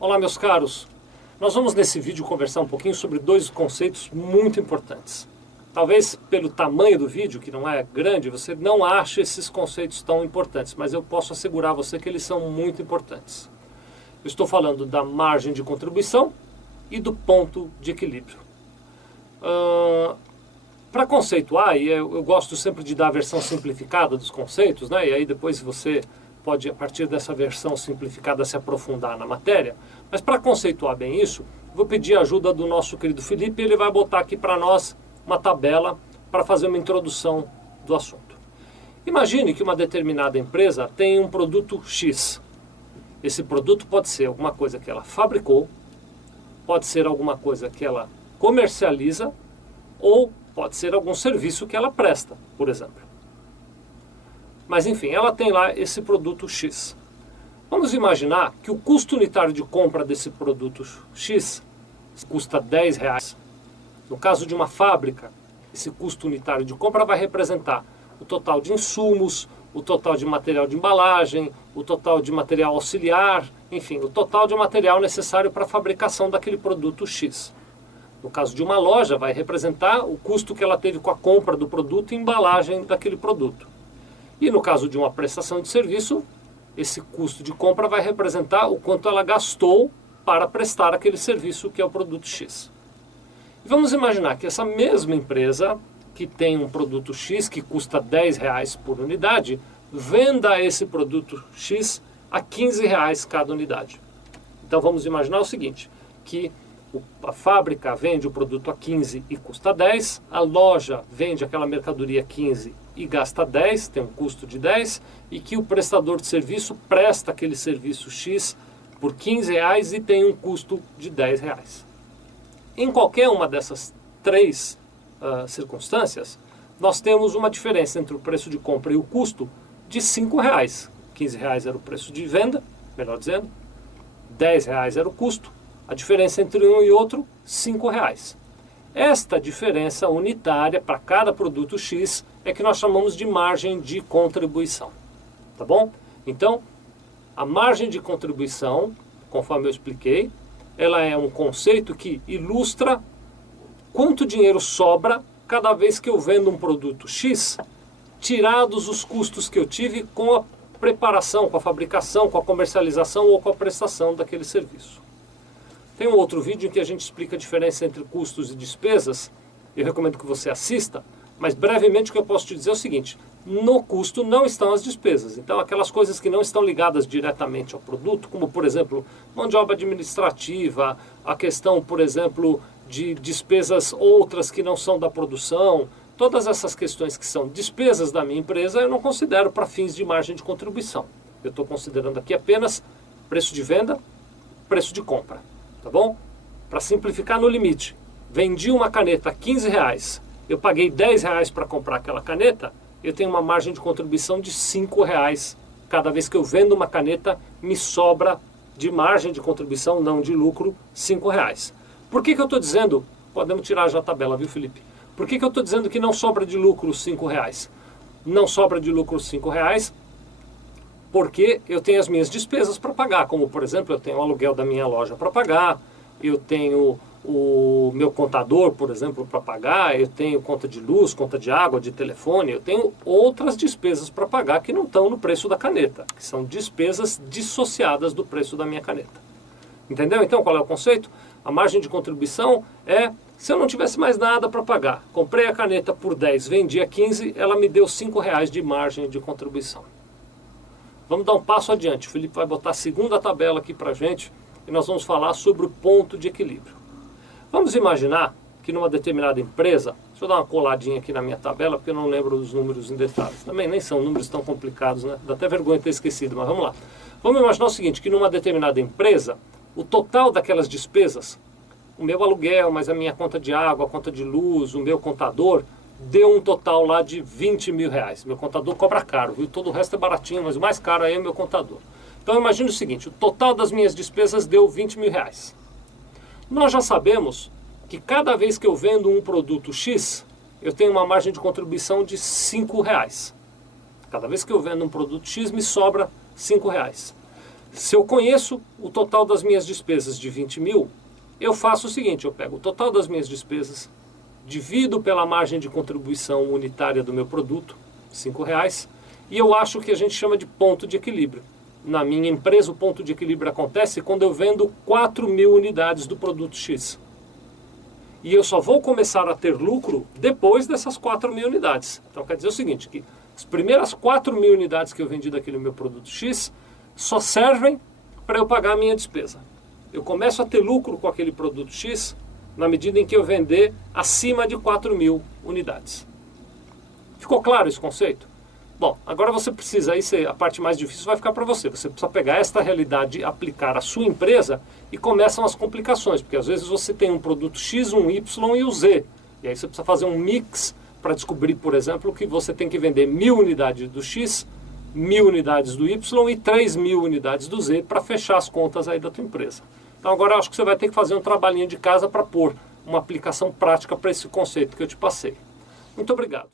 Olá, meus caros. Nós vamos nesse vídeo conversar um pouquinho sobre dois conceitos muito importantes. Talvez pelo tamanho do vídeo, que não é grande, você não ache esses conceitos tão importantes, mas eu posso assegurar a você que eles são muito importantes. Eu estou falando da margem de contribuição e do ponto de equilíbrio. Para conceituar, e eu gosto sempre de dar a versão simplificada dos conceitos, né? E aí depois você pode, a partir dessa versão simplificada, se aprofundar na matéria. Mas para conceituar bem isso, vou pedir a ajuda do nosso querido Felipe. Ele vai botar aqui para nós uma tabela para fazer uma introdução do assunto. Imagine que uma determinada empresa tem um produto X. Esse produto pode ser alguma coisa que ela fabricou, pode ser alguma coisa que ela comercializa ou pode ser algum serviço que ela presta, por exemplo. Mas enfim, ela tem lá esse produto X. Vamos imaginar que o custo unitário de compra desse produto X custa R$10. No caso de uma fábrica, esse custo unitário de compra vai representar o total de insumos, o total de material de embalagem, o total de material auxiliar, enfim, o total de material necessário para a fabricação daquele produto X. No caso de uma loja, vai representar o custo que ela teve com a compra do produto e embalagem daquele produto. E no caso de uma prestação de serviço, esse custo de compra vai representar o quanto ela gastou para prestar aquele serviço que é o produto X. E vamos imaginar que essa mesma empresa, que tem um produto X que custa R$10 por unidade, venda esse produto X a R$15 cada unidade. Então vamos imaginar o seguinte, que a fábrica vende o produto a 15 e custa 10, a loja vende aquela mercadoria a 15 e gasta 10, tem um custo de 10, e que o prestador de serviço presta aquele serviço X por R$15 e tem um custo de R$10. Em qualquer uma dessas três circunstâncias, nós temos uma diferença entre o preço de compra e o custo de R$5. R$15 era o preço de venda, melhor dizendo, R$10 era o custo. A diferença entre um e outro, R$5. Esta diferença unitária para cada produto X é que nós chamamos de margem de contribuição. Tá bom? Então, a margem de contribuição, conforme eu expliquei, ela é um conceito que ilustra quanto dinheiro sobra cada vez que eu vendo um produto X, tirados os custos que eu tive com a preparação, com a fabricação, com a comercialização ou com a prestação daquele serviço. Tem um outro vídeo em que a gente explica a diferença entre custos e despesas. Eu recomendo que você assista, mas brevemente o que eu posso te dizer é o seguinte: no custo não estão as despesas. Então aquelas coisas que não estão ligadas diretamente ao produto, como por exemplo, mão de obra administrativa, a questão, por exemplo, de despesas outras que não são da produção, todas essas questões que são despesas da minha empresa eu não considero para fins de margem de contribuição. Eu estou considerando aqui apenas preço de venda, preço de compra. Tá bom? Para simplificar no limite, vendi uma caneta a R$15, eu paguei R$10 para comprar aquela caneta, eu tenho uma margem de contribuição de R$5. Cada vez que eu vendo uma caneta, me sobra de margem de contribuição, não de lucro, R$5. Por que eu estou dizendo, podemos tirar já a tabela, viu, Felipe? Por que eu estou dizendo que não sobra de lucro R$5? Não sobra de lucro R$5 porque eu tenho as minhas despesas para pagar, como por exemplo, eu tenho o aluguel da minha loja para pagar, eu tenho o meu contador, por exemplo, para pagar, eu tenho conta de luz, conta de água, de telefone, eu tenho outras despesas para pagar que não estão no preço da caneta, que são despesas dissociadas do preço da minha caneta. Entendeu então qual é o conceito? A margem de contribuição é, se eu não tivesse mais nada para pagar, comprei a caneta por 10, vendi a 15, ela me deu R$5 de margem de contribuição. Vamos dar um passo adiante. O Felipe vai botar a segunda tabela aqui para a gente e nós vamos falar sobre o ponto de equilíbrio. Vamos imaginar que numa determinada empresa, deixa eu dar uma coladinha aqui na minha tabela porque eu não lembro os números em detalhes. Também nem são números tão complicados, né? Dá até vergonha ter esquecido, mas vamos lá. Vamos imaginar o seguinte, que numa determinada empresa, o total daquelas despesas, o meu aluguel, mais a minha conta de água, a conta de luz, o meu contador, deu um total lá de R$20 mil. Meu contador cobra caro, viu? Todo o resto é baratinho, mas o mais caro aí é o meu contador. Então imagine o seguinte, o total das minhas despesas deu R$20 mil. Nós já sabemos que cada vez que eu vendo um produto X, eu tenho uma margem de contribuição de R$5. Cada vez que eu vendo um produto X, me sobra R$5. Se eu conheço o total das minhas despesas de 20 mil, eu faço o seguinte, eu pego o total das minhas despesas, divido pela margem de contribuição unitária do meu produto, R$5, e eu acho o que a gente chama de ponto de equilíbrio. Na minha empresa, o ponto de equilíbrio acontece quando eu vendo 4.000 unidades do produto X. E eu só vou começar a ter lucro depois dessas 4.000 unidades. Então quer dizer o seguinte, que as primeiras 4.000 unidades que eu vendi daquele meu produto X só servem para eu pagar a minha despesa. Eu começo a ter lucro com aquele produto X na medida em que eu vender acima de 4.000 unidades. Ficou claro esse conceito? Bom, agora você precisa, a parte mais difícil vai ficar para você. Você precisa pegar esta realidade, aplicar à sua empresa e começam as complicações, porque às vezes você tem um produto X, um Y e o Z. E aí você precisa fazer um mix para descobrir, por exemplo, que você tem que vender 1.000 unidades do X, 1.000 unidades do Y e 3.000 unidades do Z para fechar as contas aí da tua empresa. Então agora eu acho que você vai ter que fazer um trabalhinho de casa para pôr uma aplicação prática para esse conceito que eu te passei. Muito obrigado.